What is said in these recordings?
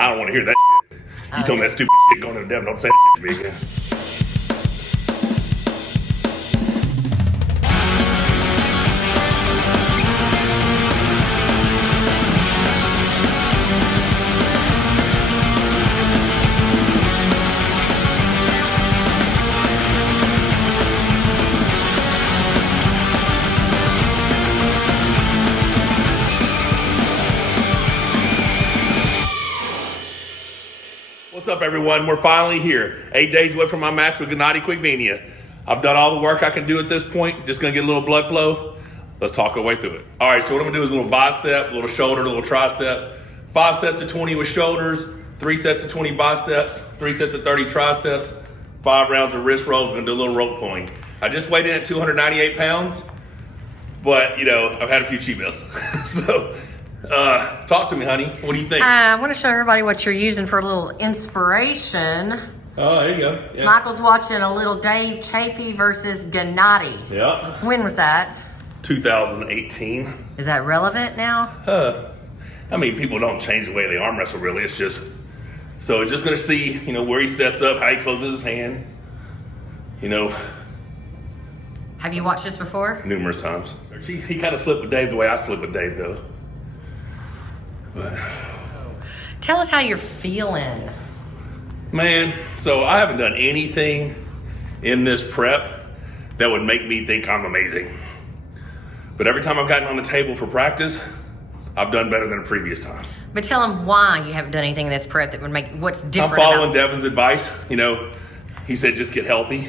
I don't want to hear that shit. You told me that stupid shit going to the devil. Don't say that shit to me again. What's up, everyone? We're finally here. 8 days away from my match with Genadi Kvikvinia. I've done all the work I can do at this point. Just gonna get a little blood flow. Let's talk our way through it. All right, so what I'm gonna do is a little bicep, a little shoulder, a little tricep. 5 sets of 20 with shoulders, 3 sets of 20 biceps, 3 sets of 30 triceps, 5 rounds of wrist rolls. We're gonna do a little rope pulling. I just weighed in at 298 pounds, but you know, I've had a few cheat meals. So, talk to me, honey. What do you think? I want to show everybody what you're using for a little inspiration. Oh, there you go. Yeah. Michael's watching a little Dave Chafee versus Genadi. Yeah. When was that? 2018. Is that relevant now? I mean, people don't change the way they arm wrestle, really. It's just, so it's just going to see, you know, where he sets up, how he closes his hand, you know. Have you watched this before? Numerous times. He kind of slipped with Dave the way I slipped with Dave, though. But tell us how you're feeling. Man, so I haven't done anything in this prep that would make me think I'm amazing. But every time I've gotten on the table for practice, I've done better than the previous time. But tell them why you haven't done anything in this prep that would make what's different. I'm following Devin's advice. You know, he said just get healthy,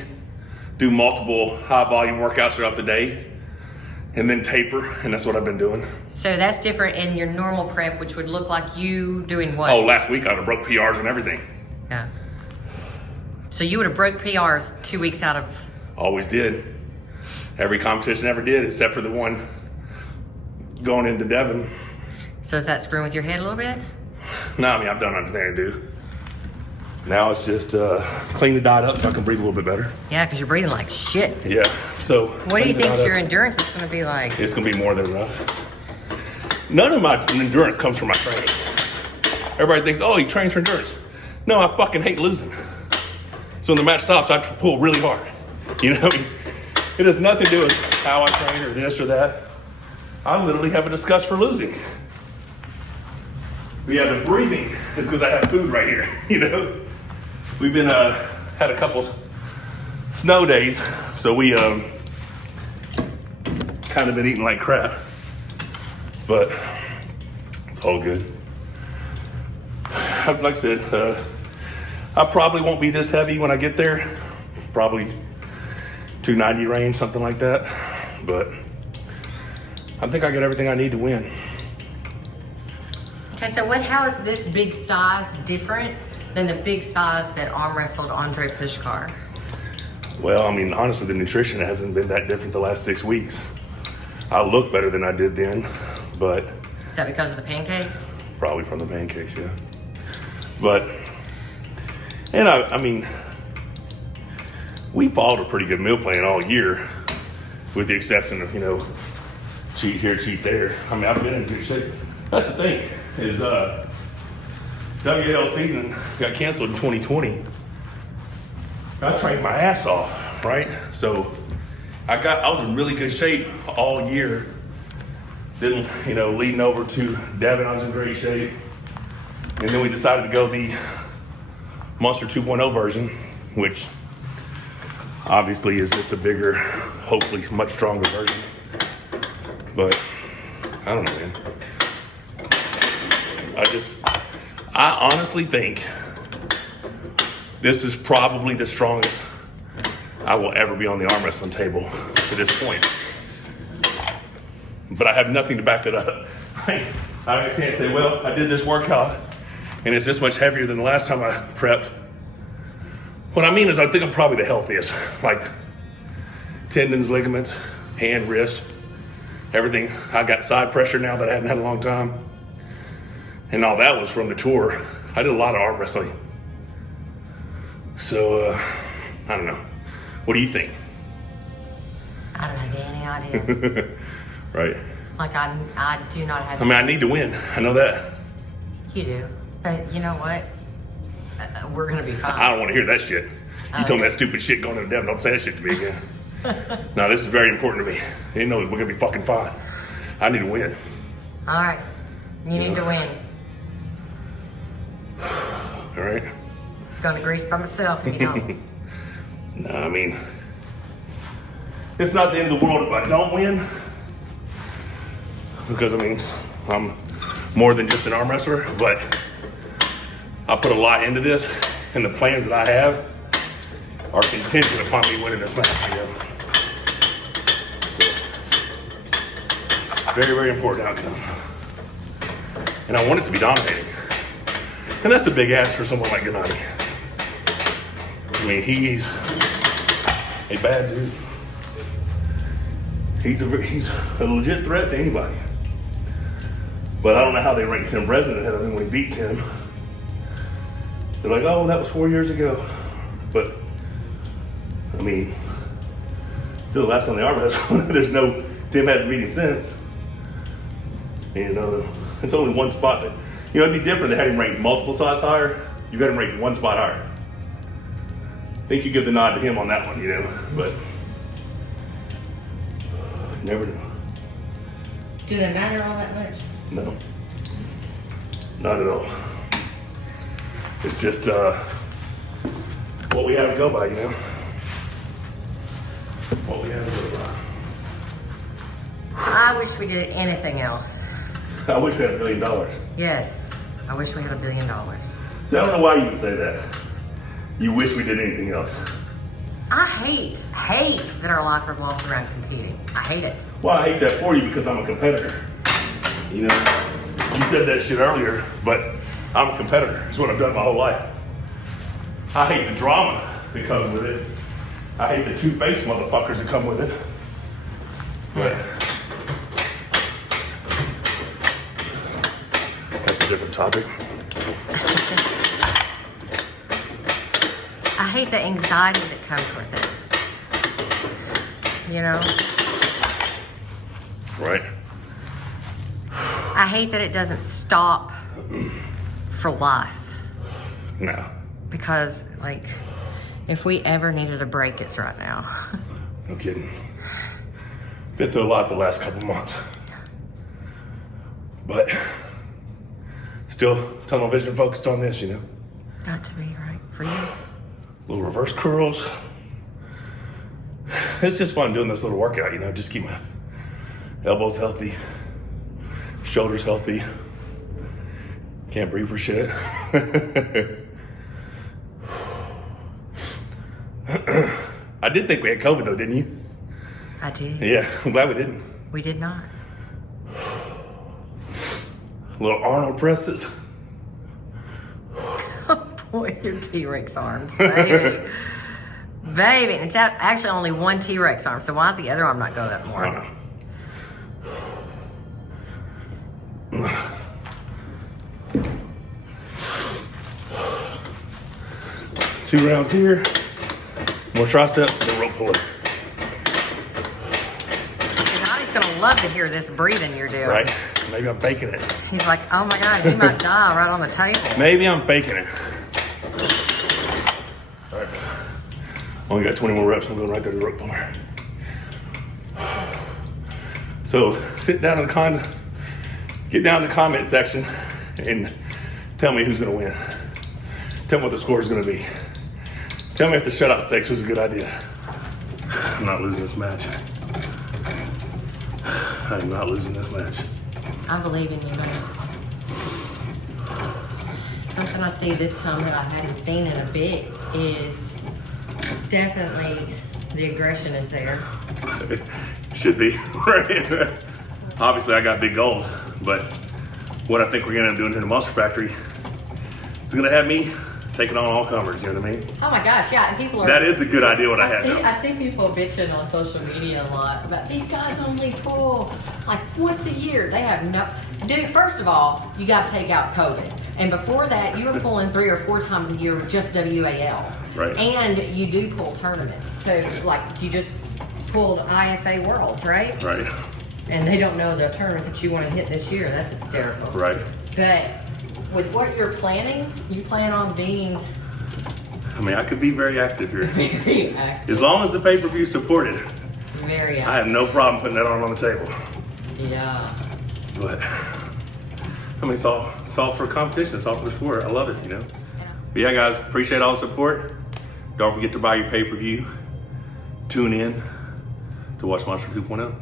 do multiple high volume workouts throughout the day, and then taper, and that's what I've been doing. So that's different in your normal prep, which would look like you doing what? Oh, last week I'd have broke PRs and everything. Yeah. So you would have broke PRs 2 weeks out of... Always did. Every competition I ever did, except for the one going into Devin. So is that screwing with your head a little bit? No, I mean, I've done everything I do. Now it's just clean the diet up so I can breathe a little bit better. Yeah, because you're breathing like shit. Yeah, so. What do you think your endurance is going to be like? It's going to be more than enough. None of my endurance comes from my training. Everybody thinks, oh, he trains for endurance. No, I fucking hate losing. So when the match stops, I pull really hard. You know, it has nothing to do with how I train or this or that. I literally have a disgust for losing. But yeah, the breathing is because I have food right here, you know. We've been, had a couple snow days, so we kind of been eating like crap. But it's all good. Like I said, I probably won't be this heavy when I get there. Probably 290 range, something like that. But I think I got everything I need to win. Okay, so how is this big size different than the big size that arm wrestled Andre Pushkar? Well, I mean, honestly, the nutrition hasn't been that different the last 6 weeks. I look better than I did then, but... Is that because of the pancakes? Probably from the pancakes, yeah. But, and I mean, we followed a pretty good meal plan all year, with the exception of, you know, cheat here, cheat there. I mean, I've been in good shape. That's the thing, is WL season got canceled in 2020. I trained my ass off, right? So I was in really good shape all year. Then, you know, leading over to Devin, I was in great shape. And then we decided to go the Monster 2.0 version, which obviously is just a bigger, hopefully much stronger version. But I don't know, man. I honestly think this is probably the strongest I will ever be on the arm wrestling table to this point. But I have nothing to back it up. I can't say, well, I did this workout and it's this much heavier than the last time I prepped. What I mean is I think I'm probably the healthiest. Like tendons, ligaments, hand, wrist, everything. I got side pressure now that I hadn't had in a long time. And all that was from the tour. I did a lot of arm wrestling. So, I don't know. What do you think? I don't have any idea. Right. Like I do not have. I mean, I need to win. I know that. You do. But you know what? We're gonna be fine. I don't want to hear that shit. You told me that stupid shit going to the devil. Don't say that shit to me again. No, this is very important to me. You know we're gonna be fucking fine. I need to win. All right, you need to win. All right. Gonna grease by myself if you don't. No, I mean, it's not the end of the world if I don't win. Because I mean, I'm more than just an arm wrestler, but I put a lot into this, and the plans that I have are contingent upon me winning this match, you know. So, very, very important outcome. And I want it to be dominating. And that's a big ask for someone like Genadi. I mean, he's a bad dude. He's a legit threat to anybody. But I don't know how they ranked Tim Breslin ahead of him when he beat Tim. They're like, oh, that was 4 years ago. But, I mean, still the last time they arm wrestled, Tim hasn't beat him since. And it's only one spot that, it'd be different to have him ranked multiple spots higher. You got him ranked one spot higher. I think you give the nod to him on that one, but never know. Do they matter all that much? No, not at all. It's just what we have to go by, What we have to go by. I wish we did anything else. I wish we had $1 billion. Yes, I wish we had $1 billion. See, I don't know why you would say that. You wish we did anything else. I hate that our life revolves around competing. I hate it. Well, I hate that for you because I'm a competitor. You said that shit earlier, but I'm a competitor. It's what I've done my whole life. I hate the drama that comes with it. I hate the two-faced motherfuckers that come with it. But that's a different topic. I hate the anxiety that comes with it. Right. I hate that it doesn't stop for life. No. Because, if we ever needed a break, it's right now. No kidding. Been through a lot the last couple months. But still tunnel vision focused on this, Got to be right for you. Little reverse curls. It's just fun doing this little workout, just keep my elbows healthy, shoulders healthy. Can't breathe for shit. I did think we had COVID though, didn't you? I did. Yeah, I'm glad we didn't. We did not. Little Arnold presses. Boy, your T-Rex arms, baby. Baby, and it's actually only one T-Rex arm, so why is the other arm not going up more? I don't know. 2 rounds here, more triceps, and then rope pulling. Genadi's gonna love to hear this breathing you're doing. Right? Maybe I'm faking it. He's like, oh my God, he might die right on the table. Maybe I'm faking it. All right. Only got 20 more reps. I'm going right there to the rope puller. So get down in the comment section and tell me who's going to win. Tell me what the score is going to be. Tell me if the shutout stakes was a good idea. I'm not losing this match. I'm not losing this match. I believe in you, man. Something I see this time that I hadn't seen in a bit is definitely the aggression is there. Should be, right? Obviously, I got big goals, but what I think we're going to end up doing here in the Monster Factory is going to have me taking on all comers, you know what I mean? Oh my gosh, yeah, and people are... That is a good idea what I had. I see people bitching on social media a lot about these guys only pull like once a year. They have no... Dude, first of all, you got to take out COVID. And before that, you were pulling 3 or 4 times a year with just WAL. Right. And you do pull tournaments. So, you just pulled IFA Worlds, right? Right. And they don't know the tournaments that you want to hit this year. That's hysterical. Right. But with what you're planning, you plan on being I mean, I could be very active here. very active. As long as the pay-per-view supported, Very I have active. no problem putting that arm on the table. Yeah. But I mean, it's all for competition. It's all for the sport. I love it, you know. But yeah, guys, appreciate all the support. Don't forget to buy your pay-per-view. Tune in to watch Monster 2.0.